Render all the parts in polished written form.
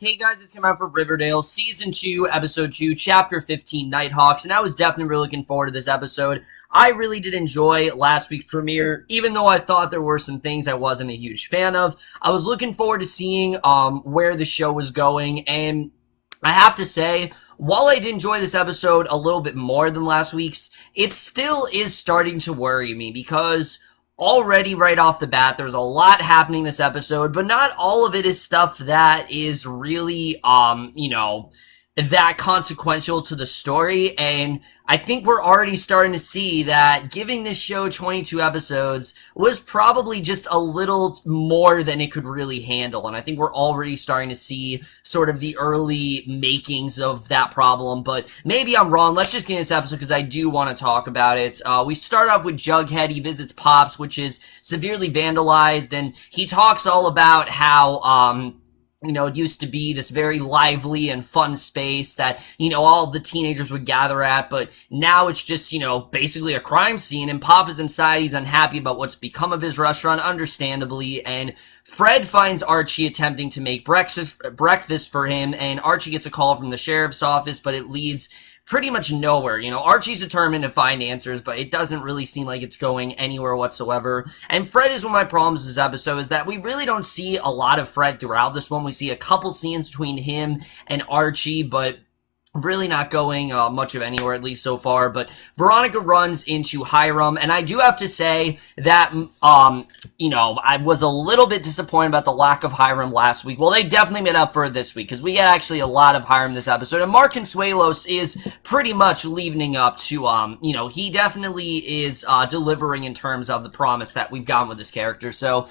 Hey guys, it's coming out for Riverdale, Season 2, Episode 2, Chapter 15, Nighthawks, and I was definitely really looking forward to this episode. I really did enjoy last week's premiere, even though I thought there were some things I wasn't a huge fan of. I was looking forward to seeing where the show was going, and I have to say, while I did enjoy this episode a little bit more than last week's, it still is starting to worry me because already right off the bat, there's a lot happening this episode, but not all of it is stuff that is really, that consequential to the story, and I think we're already starting to see that giving this show 22 episodes was probably just a little more than it could really handle, and I think we're already starting to see sort of the early makings of that problem, but maybe I'm wrong. Let's just get in this episode because I do want to talk about it. We start off with Jughead. He visits Pops, which is severely vandalized, and he talks all about how, it used to be this very lively and fun space that, all the teenagers would gather at, but now it's just, basically a crime scene, and Pop is inside. He's unhappy about what's become of his restaurant, understandably, and Fred finds Archie attempting to make breakfast for him, and Archie gets a call from the sheriff's office, but it leads pretty much nowhere. Archie's determined to find answers, but it doesn't really seem like it's going anywhere whatsoever. And Fred is one of my problems this episode, is that we really don't see a lot of Fred throughout this one. We see a couple scenes between him and Archie, but really not going much of anywhere, at least so far. But Veronica runs into Hiram, and I do have to say that, I was a little bit disappointed about the lack of Hiram last week. Well, they definitely made up for it this week, because we get actually a lot of Hiram this episode, and Mark Consuelos is pretty much leading up to, he definitely is delivering in terms of the promise that we've gotten with this character. So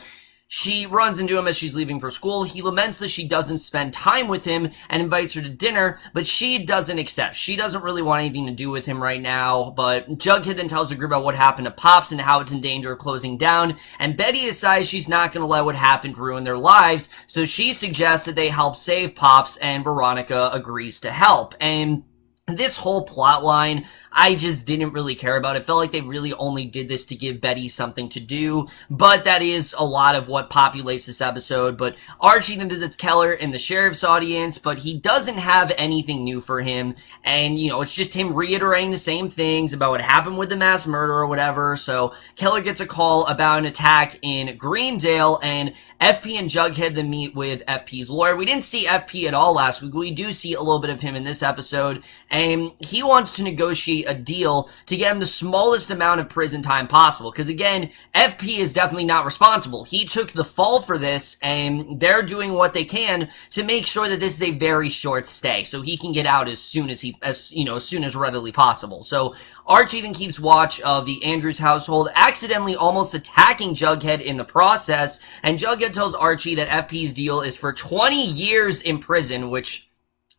she runs into him as she's leaving for school. He laments that she doesn't spend time with him and invites her to dinner, but she doesn't accept. She doesn't really want anything to do with him right now, but Jughead then tells the group about what happened to Pops and how it's in danger of closing down, and Betty decides she's not going to let what happened ruin their lives, so she suggests that they help save Pops, and Veronica agrees to help. And this whole plot line, I just didn't really care about. It felt like they really only did this to give Betty something to do, but that is a lot of what populates this episode. But Archie then visits Keller in the sheriff's audience, but he doesn't have anything new for him, and, it's just him reiterating the same things about what happened with the mass murder or whatever. So Keller gets a call about an attack in Greendale, and FP and Jughead then meet with FP's lawyer. We didn't see FP at all last week. We do see a little bit of him in this episode, and he wants to negotiate a deal to get him the smallest amount of prison time possible, because again, FP is definitely not responsible. He took the fall for this, and they're doing what they can to make sure that this is a very short stay, so he can get out as soon as readily possible. So Archie then keeps watch of the Andrews household, accidentally almost attacking Jughead in the process, and Jughead tells Archie that FP's deal is for 20 years in prison, which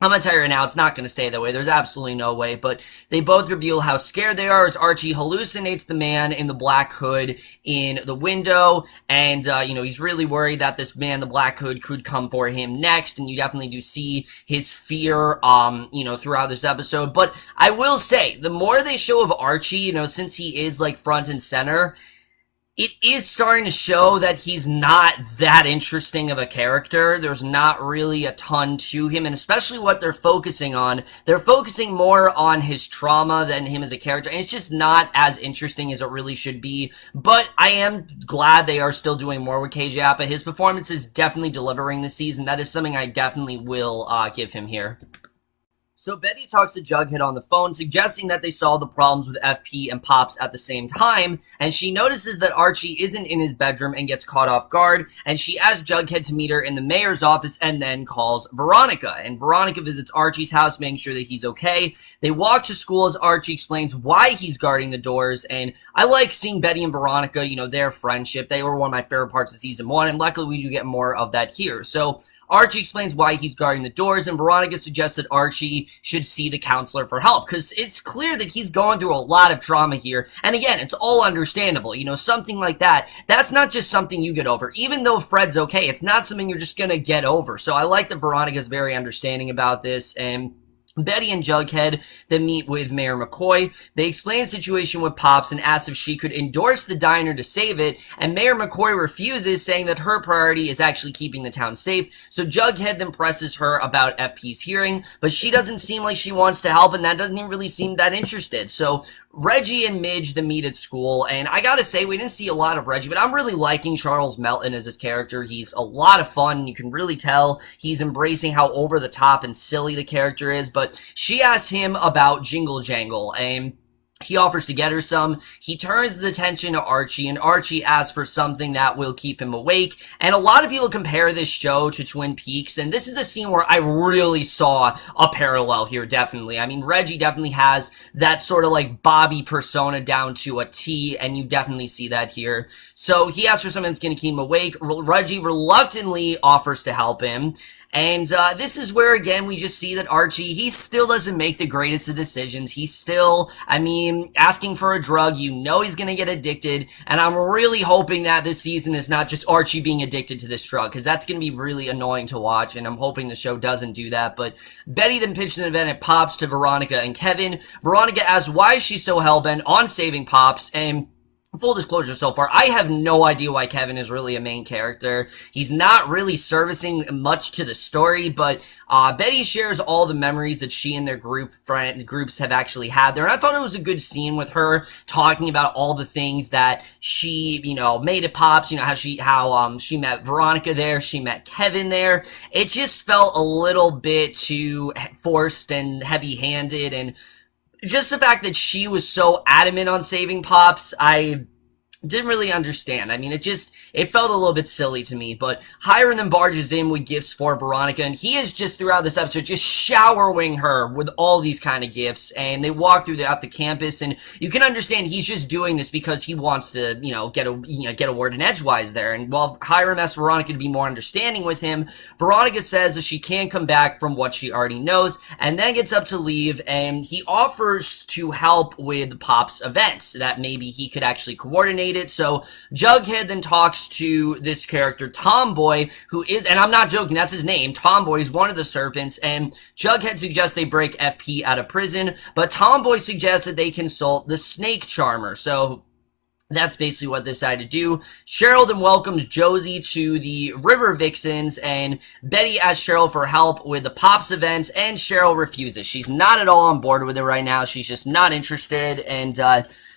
I'm gonna tell you right now, it's not gonna stay that way. There's absolutely no way, but they both reveal how scared they are as Archie hallucinates the man in the black hood in the window, and, he's really worried that this man, the black hood, could come for him next, and you definitely do see his fear, throughout this episode. But I will say, the more they show of Archie, since he is, front and center, it is starting to show that he's not that interesting of a character. There's not really a ton to him, and especially what they're focusing on. They're focusing more on his trauma than him as a character, and it's just not as interesting as it really should be. But I am glad they are still doing more with KJ Apa. His performance is definitely delivering this season. That is something I definitely will give him here. So Betty talks to Jughead on the phone, suggesting that they solve the problems with FP and Pops at the same time, and she notices that Archie isn't in his bedroom and gets caught off guard, and she asks Jughead to meet her in the mayor's office and then calls Veronica. And Veronica visits Archie's house, making sure that he's okay. They walk to school as Archie explains why he's guarding the doors, and I like seeing Betty and Veronica, their friendship. They were one of my favorite parts of season 1, and luckily we do get more of that here. So Archie explains why he's guarding the doors, and Veronica suggests that Archie should see the counselor for help, because it's clear that he's going through a lot of trauma here, and again, it's all understandable. Something like that, that's not just something you get over. Even though Fred's okay, it's not something you're just gonna get over. So I like that Veronica's very understanding about this, and Betty and Jughead then meet with Mayor McCoy. They explain the situation with Pops and ask if she could endorse the diner to save it, and Mayor McCoy refuses, saying that her priority is actually keeping the town safe. So Jughead then presses her about FP's hearing, but she doesn't seem like she wants to help, and that doesn't even really seem that interested. So Reggie and Midge then meet at school, and I gotta say, we didn't see a lot of Reggie, but I'm really liking Charles Melton as his character. He's a lot of fun. You can really tell he's embracing how over the top and silly the character is, but she asks him about Jingle Jangle, and he offers to get her some. He turns the attention to Archie, and Archie asks for something that will keep him awake. And a lot of people compare this show to Twin Peaks, and this is a scene where I really saw a parallel here, definitely. I mean, Reggie definitely has that sort of like Bobby persona down to a T, and you definitely see that here. So he asks for something that's going to keep him awake. Reggie reluctantly offers to help him. And this is where, again, we just see that Archie, he still doesn't make the greatest of decisions. He's still, I mean, asking for a drug. You know he's going to get addicted. And I'm really hoping that this season is not just Archie being addicted to this drug, because that's going to be really annoying to watch. And I'm hoping the show doesn't do that. But Betty then pitched an event at Pops to Veronica and Kevin. Veronica asks why she's so hellbent on saving Pops, and full disclosure so far, I have no idea why Kevin is really a main character. He's not really servicing much to the story, but Betty shares all the memories that she and their groups have actually had there. And I thought it was a good scene with her talking about all the things that she, made at Pops, how she met Veronica there, she met Kevin there. It just felt a little bit too forced and heavy-handed, and just the fact that she was so adamant on saving Pops, I didn't really understand. I mean, it felt a little bit silly to me, but Hiram then barges in with gifts for Veronica, and he is just throughout this episode just showering her with all these kind of gifts, and they walk throughout the campus, and you can understand he's just doing this because he wants to, get a word in edgewise there. And while Hiram asks Veronica to be more understanding with him, Veronica says that she can't come back from what she already knows, and then gets up to leave, and he offers to help with Pop's event, so that maybe he could actually coordinate it. So Jughead then talks to this character, Tomboy, who is, and I'm not joking, that's his name, Tomboy is one of the serpents, and Jughead suggests they break FP out of prison, but Tomboy suggests that they consult the Snake Charmer. So that's basically what they decided to do. Cheryl then welcomes Josie to the River Vixens, and Betty asks Cheryl for help with the Pops event, and Cheryl refuses. She's not at all on board with it right now. She's just not interested, and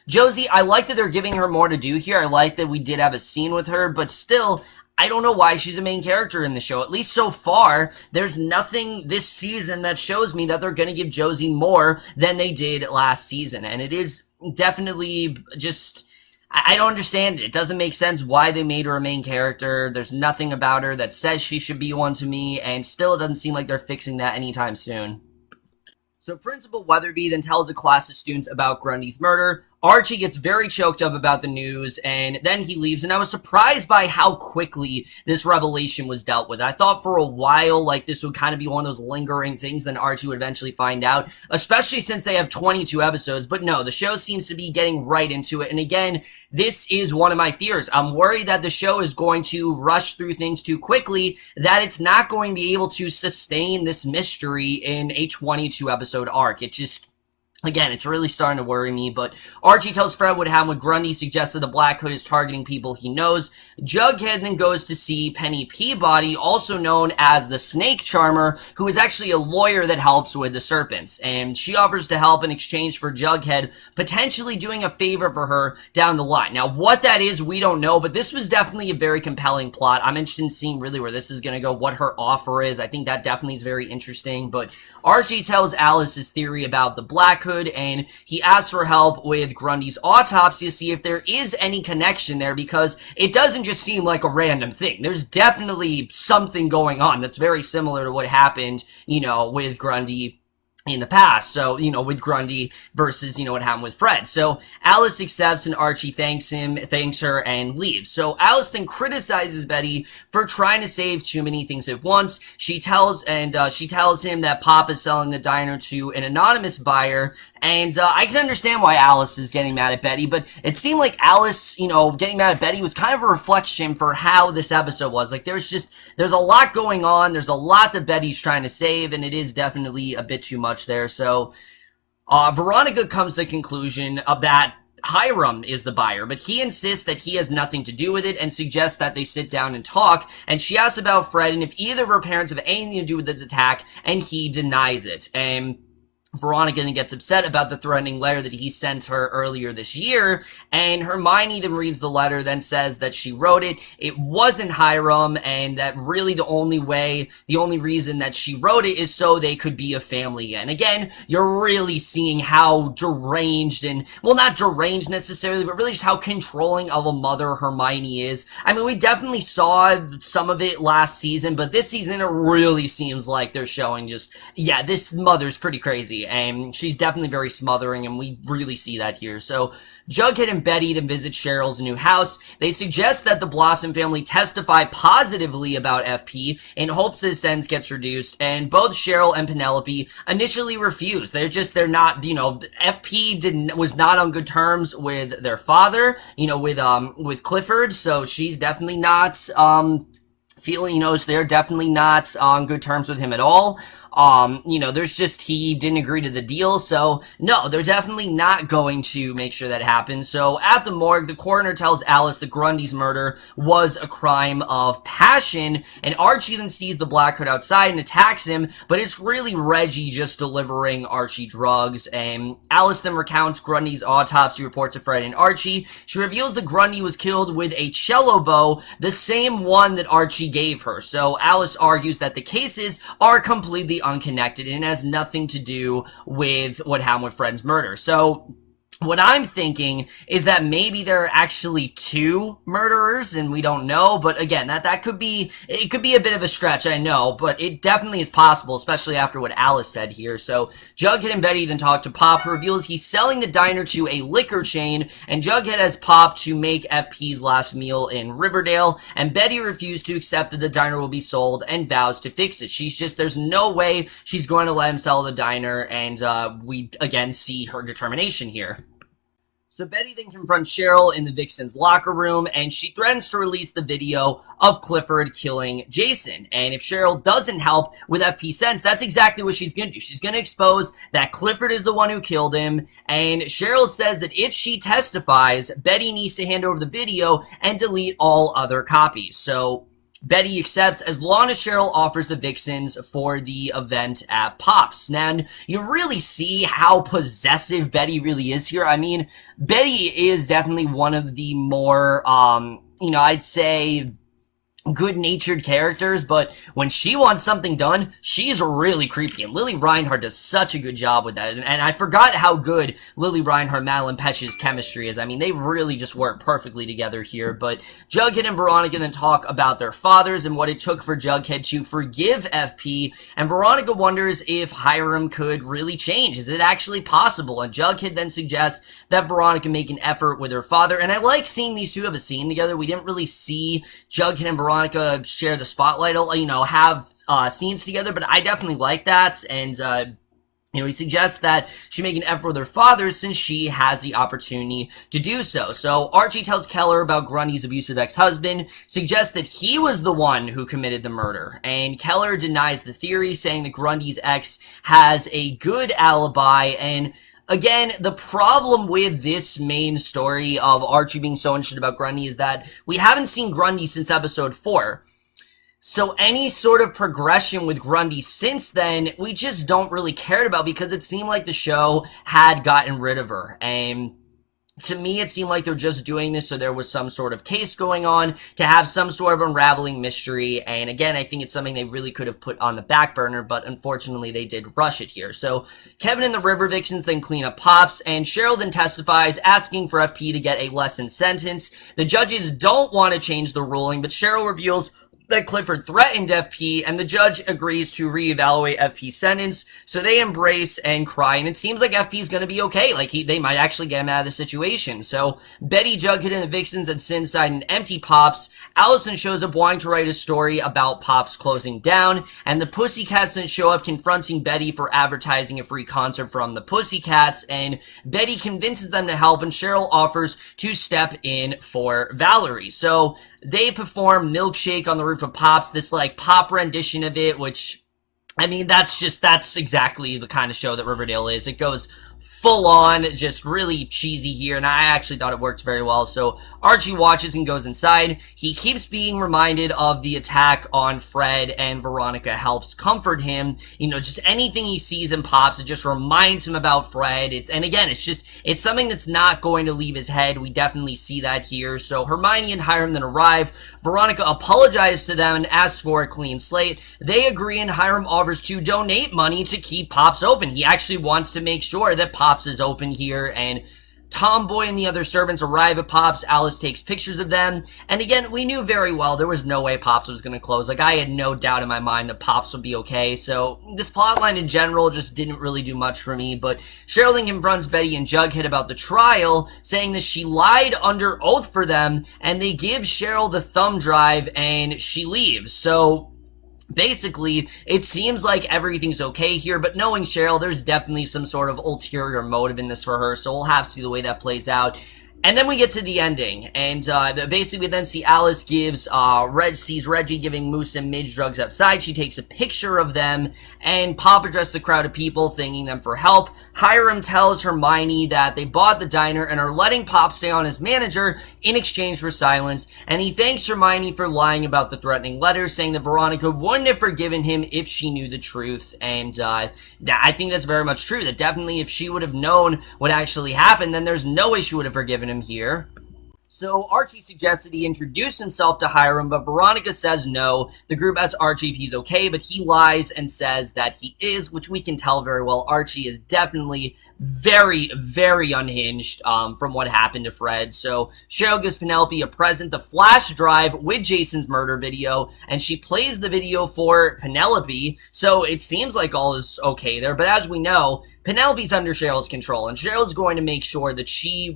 Josie, I like that they're giving her more to do here. I like that we did have a scene with her, but still, I don't know why she's a main character in the show. At least so far, there's nothing this season that shows me that they're going to give Josie more than they did last season. And it is definitely just, I don't understand it. It doesn't make sense why they made her a main character. There's nothing about her that says she should be one to me, and still it doesn't seem like they're fixing that anytime soon. So Principal Weatherby then tells a class of students about Grundy's murder. Archie gets very choked up about the news, and then he leaves, and I was surprised by how quickly this revelation was dealt with. I thought for a while, like, this would kind of be one of those lingering things that Archie would eventually find out, especially since they have 22 episodes, but no, the show seems to be getting right into it, and again, this is one of my fears. I'm worried that the show is going to rush through things too quickly, that it's not going to be able to sustain this mystery in a 22-episode arc. It just, again, it's really starting to worry me, but Archie tells Fred what happened with Grundy, suggests that the Black Hood is targeting people he knows. Jughead then goes to see Penny Peabody, also known as the Snake Charmer, who is actually a lawyer that helps with the serpents, and she offers to help in exchange for Jughead potentially doing a favor for her down the line. Now, what that is, we don't know, but this was definitely a very compelling plot. I'm interested in seeing really where this is going to go, what her offer is. I think that definitely is very interesting, but Archie tells Alice his theory about the Black Hood, and he asks for help with Grundy's autopsy to see if there is any connection there, because it doesn't just seem like a random thing. There's definitely something going on that's very similar to what happened, with Grundy in the past. So, with Grundy versus, what happened with Fred. So Alice accepts, and Archie thanks her, and leaves. So Alice then criticizes Betty for trying to save too many things at once. She tells him that Pop is selling the diner to an anonymous buyer, And I can understand why Alice is getting mad at Betty, but it seemed like Alice, getting mad at Betty was kind of a reflection for how this episode was. Like, there's a lot going on. There's a lot that Betty's trying to save, and it is definitely a bit too much there. So, Veronica comes to the conclusion of that Hiram is the buyer, but he insists that he has nothing to do with it and suggests that they sit down and talk, and she asks about Fred and if either of her parents have anything to do with this attack, and he denies it. And Veronica then gets upset about the threatening letter that he sent her earlier this year, and Hermione then reads the letter, then says that she wrote it, it wasn't Hiram, and that really the only reason that she wrote it is so they could be a family again. Again, you're really seeing how deranged and, well, not deranged necessarily, but really just how controlling of a mother Hermione is. I mean, we definitely saw some of it last season, but this season it really seems like they're showing just, yeah, this mother's pretty crazy. And she's definitely very smothering, and we really see that here. So Jughead and Betty then visit Cheryl's new house. They suggest that the Blossom family testify positively about FP in hopes his sentence gets reduced, and both Cheryl and Penelope initially refuse. They're not, FP was not on good terms with their father, with Clifford, so she's definitely not, they're definitely not on good terms with him at all. He didn't agree to the deal, so no, they're definitely not going to make sure that happens. So at the morgue, the coroner tells Alice that Grundy's murder was a crime of passion, and Archie then sees the Blackhood outside and attacks him, but it's really Reggie just delivering Archie drugs, and Alice then recounts Grundy's autopsy report to Fred and Archie. She reveals that Grundy was killed with a cello bow, the same one that Archie gave her. So Alice argues that the cases are completely unconnected and it has nothing to do with what happened with Fred's murder. So what I'm thinking is that maybe there are actually two murderers and we don't know, but again, that could be a bit of a stretch, I know, but it definitely is possible, especially after what Alice said here. So Jughead and Betty then talk to Pop, who reveals he's selling the diner to a liquor chain, and Jughead has Pop to make FP's last meal in Riverdale, and Betty refused to accept that the diner will be sold and vows to fix it. There's no way she's going to let him sell the diner, and we again see her determination here. So Betty then confronts Cheryl in the Vixen's locker room, and she threatens to release the video of Clifford killing Jason. And if Cheryl doesn't help with FP Sense, that's exactly what she's going to do. She's going to expose that Clifford is the one who killed him, and Cheryl says that if she testifies, Betty needs to hand over the video and delete all other copies. So Betty accepts as long as Cheryl offers the Vixens for the event at Pop's. And you really see how possessive Betty really is here. I mean, Betty is definitely one of the more, I'd say good-natured characters, but when she wants something done, she's really creepy, and Lili Reinhart does such a good job with that, and I forgot how good Lili Reinhart, Madelaine Petsch's chemistry is. I mean, they really just work perfectly together here. But Jughead and Veronica then talk about their fathers and what it took for Jughead to forgive FP, and Veronica wonders if Hiram could really change. Is it actually possible? And Jughead then suggests that Veronica make an effort with her father, and I like seeing these two have a scene together. We didn't really see Jughead and Veronica share the spotlight, have scenes together, but I definitely like that. And he suggests that she make an effort with her father since she has the opportunity to do so. So Archie tells Keller about Grundy's abusive ex-husband, suggests that he was the one who committed the murder, and Keller denies the theory, saying that Grundy's ex has a good alibi. And again, the problem with this main story of Archie being so interested about Grundy is that we haven't seen Grundy since episode 4. So any sort of progression with Grundy since then, we just don't really care about, because it seemed like the show had gotten rid of her. And to me, it seemed like they're just doing this so there was some sort of case going on, to have some sort of unraveling mystery. And again, I think it's something they really could have put on the back burner, but unfortunately they did rush it here. So Kevin and the River Vixens then clean up Pops, and Cheryl then testifies, asking for FP to get a lessened sentence. The judges don't want to change the ruling, but Cheryl reveals that Clifford threatened FP, and the judge agrees to reevaluate FP's sentence. So they embrace and cry, and it seems like FP's going to be okay. Like, they might actually get him out of the situation. So Betty, Jughead, and the Vixens and sit inside and empty Pops. Allison shows up wanting to write a story about Pops closing down, and the Pussycats then show up confronting Betty for advertising a free concert from the Pussycats, and Betty convinces them to help, and Cheryl offers to step in for Valerie. So they perform Milkshake on the roof of Pops, this like pop rendition of it, which, I mean, that's exactly the kind of show that Riverdale is. It goes full on, just really cheesy here, and I actually thought it worked very well. So Archie watches and goes inside. He keeps being reminded of the attack on Fred, and Veronica helps comfort him. You know, just anything he sees in Pops, it just reminds him about Fred. And again, it's something that's not going to leave his head. We definitely see that here. So Hermione and Hiram then arrive. Veronica apologizes to them and asks for a clean slate. They agree, and Hiram offers to donate money to keep Pops open. He actually wants to make sure that Pops is open here, and Tomboy and the other servants arrive at Pops. Alice takes pictures of them, and again, we knew very well there was no way Pops was going to close. Like, I had no doubt in my mind that Pops would be okay. So this plotline in general just didn't really do much for me. But Cheryl then confronts Betty and Jughead about the trial, saying that she lied under oath for them, and they give Cheryl the thumb drive, and she leaves. So basically, it seems like everything's okay here, but knowing Cheryl, there's definitely some sort of ulterior motive in this for her, so we'll have to see the way that plays out. And then we get to the ending, and basically we then see Alice sees Reggie giving Moose and Midge drugs outside. She takes a picture of them, and Pop addressed the crowd of people, thanking them for help. Hiram tells Hermione that they bought the diner and are letting Pop stay on as manager in exchange for silence, and he thanks Hermione for lying about the threatening letter, saying that Veronica wouldn't have forgiven him if she knew the truth. And I think that's very much true, that definitely if she would have known what actually happened, then there's no way she would have forgiven him here. So Archie suggests that he introduce himself to Hiram, but Veronica says no. The group asks Archie if he's okay, but he lies and says that he is, which we can tell very well. Archie is definitely very, very unhinged from what happened to Fred. So Cheryl gives Penelope a present, the flash drive with Jason's murder video, and she plays the video for Penelope. So it seems like all is okay there, but as we know, Penelope's under Cheryl's control, and Cheryl's going to make sure that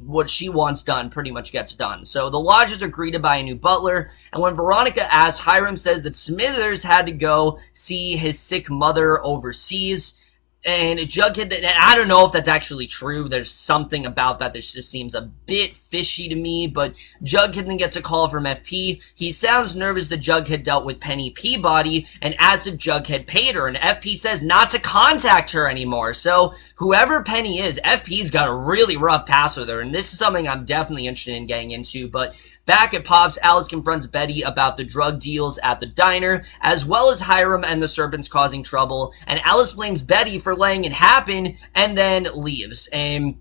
what she wants done pretty much gets done. So the lodgers are greeted by a new butler, and when Veronica asks, Hiram says that Smithers had to go see his sick mother overseas. And Jughead, and I don't know if that's actually true. There's something about that just seems a bit fishy to me, but Jughead then gets a call from FP. He sounds nervous that Jughead dealt with Penny Peabody and asks if Jughead paid her, and FP says not to contact her anymore. So whoever Penny is, FP's got a really rough pass with her, and this is something I'm definitely interested in getting into. But back at Pops, Alice confronts Betty about the drug deals at the diner, as well as Hiram and the serpents causing trouble, and Alice blames Betty for letting it happen, and then leaves. And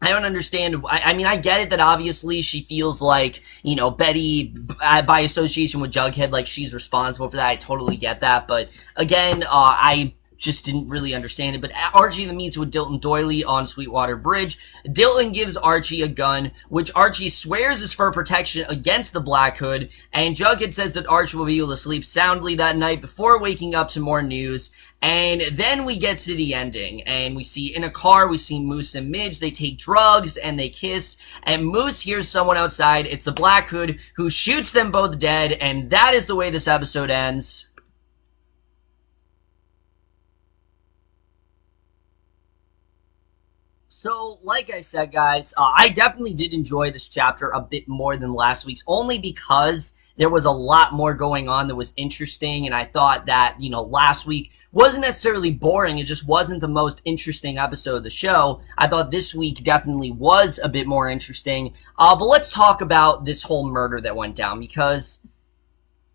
I don't understand. I mean, I get it that obviously she feels like, you know, Betty, by association with Jughead, like she's responsible for that. I totally get that. But again, I just didn't really understand it. But Archie then meets with Dilton Doily on Sweetwater Bridge. Dilton gives Archie a gun, which Archie swears is for protection against the Black Hood, and Jughead says that Archie will be able to sleep soundly that night before waking up to more news. And then we get to the ending, and we see in a car, we see Moose and Midge. They take drugs and they kiss, and Moose hears someone outside. It's the Black Hood, who shoots them both dead, and that is the way this episode ends. So, like I said, guys, I definitely did enjoy this chapter a bit more than last week's, only because there was a lot more going on that was interesting, and I thought that, you know, last week wasn't necessarily boring, it just wasn't the most interesting episode of the show. I thought this week definitely was a bit more interesting, but let's talk about this whole murder that went down, because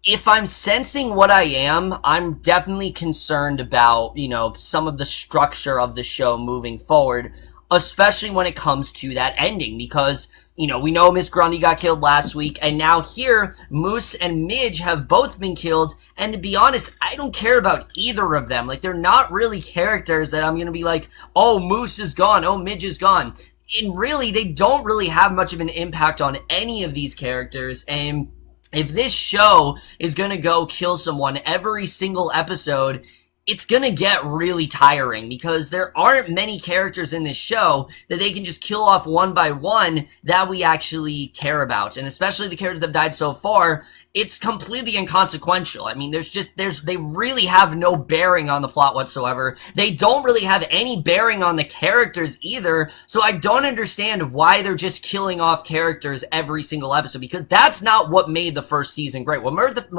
if I'm sensing what I am, I'm definitely concerned about, you know, some of the structure of the show moving forward, especially when it comes to that ending, because, you know, we know Miss Grundy got killed last week, and now here, Moose and Midge have both been killed, and to be honest, I don't care about either of them. Like, they're not really characters that I'm gonna be like, oh, Moose is gone, oh, Midge is gone. And really, they don't really have much of an impact on any of these characters, and if this show is gonna go kill someone every single episode, it's gonna get really tiring because there aren't many characters in this show that they can just kill off one by one that we actually care about. And especially the characters that have died so far, it's completely inconsequential. I mean, they really have no bearing on the plot whatsoever. They don't really have any bearing on the characters either, so I don't understand why they're just killing off characters every single episode, because that's not what made the first season great. What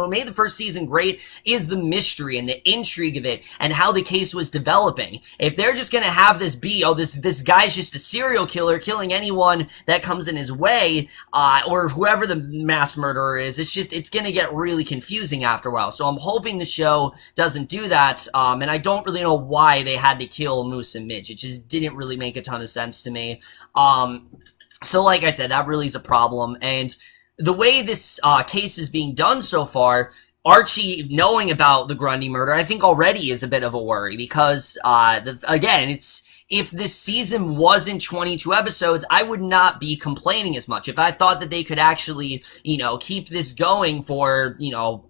made the first season great is the mystery and the intrigue of it and how the case was developing. If they're just gonna have this be, oh, this guy's just a serial killer killing anyone that comes in his way, or whoever the mass murderer is, it's gonna get really confusing after a while. So I'm hoping the show doesn't do that, and I don't really know why they had to kill Moose and Midge. It just didn't really make a ton of sense to me. So like I said, that really is a problem, and the way this case is being done so far, Archie knowing about the Grundy murder, I think already is a bit of a worry, because, again, if this season wasn't 22 episodes, I would not be complaining as much. If I thought that they could actually, keep this going for,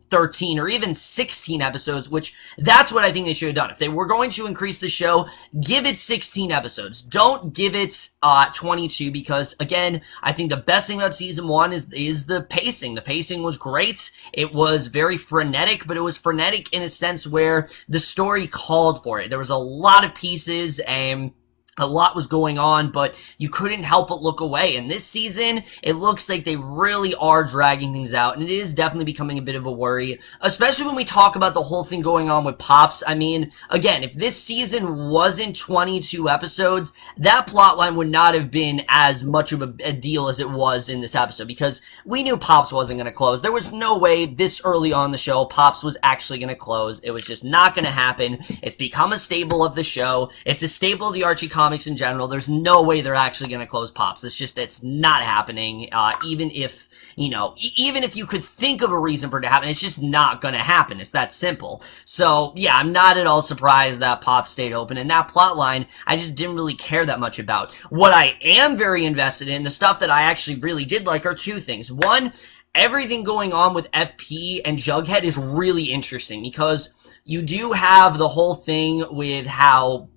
13 or even 16 episodes, which that's what I think they should have done. If they were going to increase the show, give it 16 episodes. Don't give it 22, because again, I think the best thing about season 1 is the pacing. The pacing was great. It was very frenetic, but it was frenetic in a sense where the story called for it. There was a lot of pieces and a lot was going on, but you couldn't help but look away. And this season, it looks like they really are dragging things out, and it is definitely becoming a bit of a worry, especially when we talk about the whole thing going on with Pops. I mean, again, if this season wasn't 22 episodes, that plotline would not have been as much of a deal as it was in this episode, because we knew Pops wasn't going to close. There was no way this early on the show Pops was actually going to close. It was just not going to happen. It's become a staple of the show. It's a staple of the Archie comics in general. There's no way they're actually going to close Pops. It's not happening. Even if you could think of a reason for it to happen, it's just not going to happen. It's that simple. So yeah, I'm not at all surprised that Pops stayed open, and that plot line I just didn't really care that much about. What I am very invested in, the stuff that I actually really did like, are two things. One, everything going on with FP and Jughead is really interesting, because you do have the whole thing with how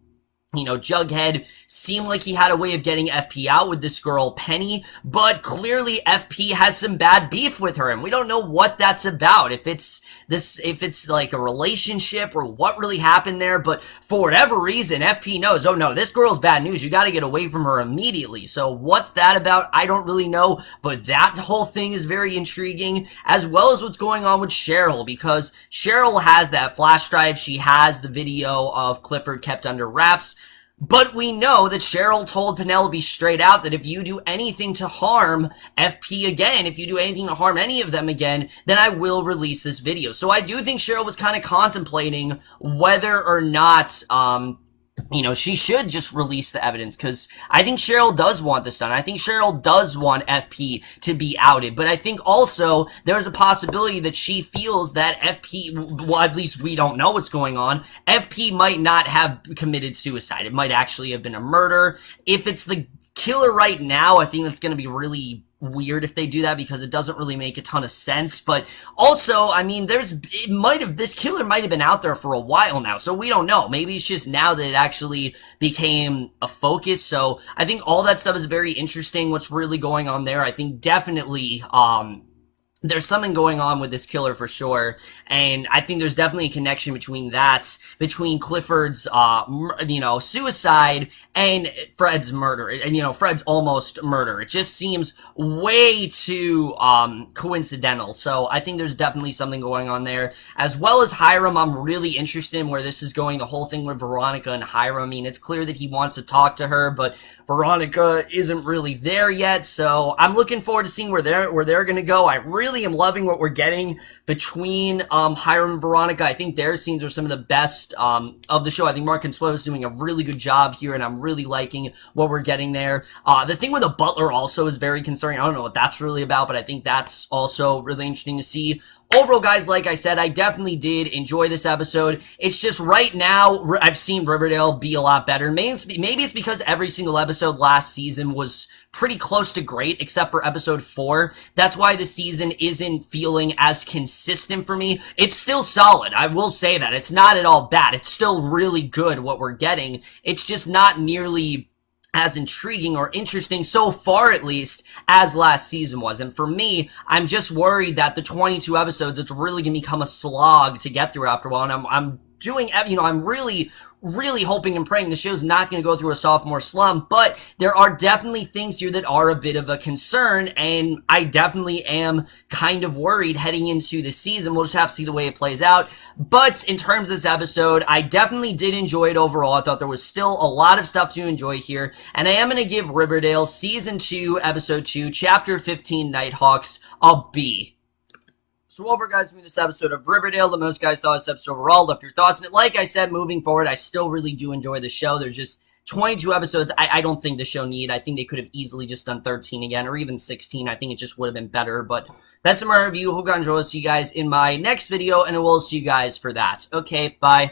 Jughead seemed like he had a way of getting FP out with this girl, Penny, but clearly FP has some bad beef with her, and we don't know what that's about. If it's like a relationship or what really happened there, but for whatever reason, FP knows, oh no, this girl's bad news. You gotta get away from her immediately. So what's that about? I don't really know, but that whole thing is very intriguing, as well as what's going on with Cheryl, because Cheryl has that flash drive. She has the video of Clifford kept under wraps. But we know that Cheryl told Penelope straight out that if you do anything to harm FP again, if you do anything to harm any of them again, then I will release this video. So I do think Cheryl was kind of contemplating whether or not, she should just release the evidence, because I think Cheryl does want this done. I think Cheryl does want FP to be outed, but I think also there's a possibility that she feels that FP, well, at least we don't know what's going on, FP might not have committed suicide. It might actually have been a murder. If it's the killer right now, I think that's going to be really weird if they do that, because it doesn't really make a ton of sense. But also, I mean, this killer might have been out there for a while now, so we don't know. Maybe it's just now that it actually became a focus. So I think all that stuff is very interesting. What's really going on there, I think definitely there's something going on with this killer for sure, and I think there's definitely a connection between Clifford's, suicide and Fred's murder, and, Fred's almost murder. It just seems way too, coincidental, so I think there's definitely something going on there. As well as Hiram, I'm really interested in where this is going, the whole thing with Veronica and Hiram. I mean, it's clear that he wants to talk to her, but Veronica isn't really there yet, so I'm looking forward to seeing where they're gonna go. I really am loving what we're getting between Hiram and Veronica. I think their scenes are some of the best of the show. I think Mark Consuelos is doing a really good job here, and I'm really liking what we're getting there. The thing with the butler also is very concerning. I don't know what that's really about, but I think that's also really interesting to see. overall, guys, like I said, I definitely did enjoy this episode. It's just right now, I've seen Riverdale be a lot better. Maybe it's because every single episode last season was pretty close to great, except for episode 4. That's why the season isn't feeling as consistent for me. It's still solid, I will say that. It's not at all bad. It's still really good what we're getting. It's just not nearly as intriguing or interesting, so far at least, as last season was. And for me, I'm just worried that the 22 episodes, it's really going to become a slog to get through after a while. And I'm doing, I'm really hoping and praying the show's not going to go through a sophomore slump, but there are definitely things here that are a bit of a concern, and I definitely am kind of worried heading into the season. We'll just have to see the way it plays out. But in terms of this episode, I definitely did enjoy it overall. I thought there was still a lot of stuff to enjoy here, and I am going to give Riverdale Season 2, Episode 2, Chapter 15, Nighthawks, a B. So over, guys, from this episode of Riverdale, the most guys thought of this episode overall. Left your thoughts on it. Like I said, moving forward, I still really do enjoy the show. There's just 22 episodes I don't think the show needed. I think they could have easily just done 13 again, or even 16. I think it just would have been better. But that's my review. Hope you guys enjoy. See you guys in my next video, and I will see you guys for that. Okay, bye.